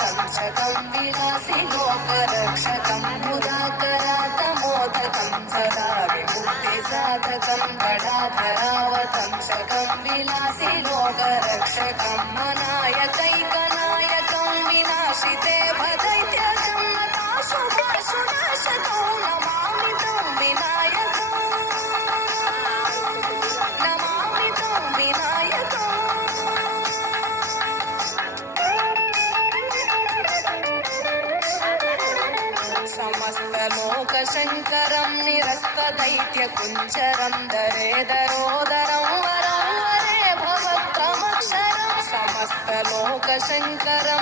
कंसकं विनाशिलोकरक्षकं मुदाकरातमोदकं सदा विमुक्तिसाधकं गणाधरावतंसकं विनाशिलोकरक्षकं मनायकैकनायकं विनाशिते भदैत्यकं नताशुभाशुनाशकं नमामि तं विनायकं नमामि तं विनायकम् समस्तलोकशङ्करं निरस्तदैत्यकुञ्जरं दरेदरोदरं वरं वरे भवत्रमक्षरं समस्तलोकशङ्करं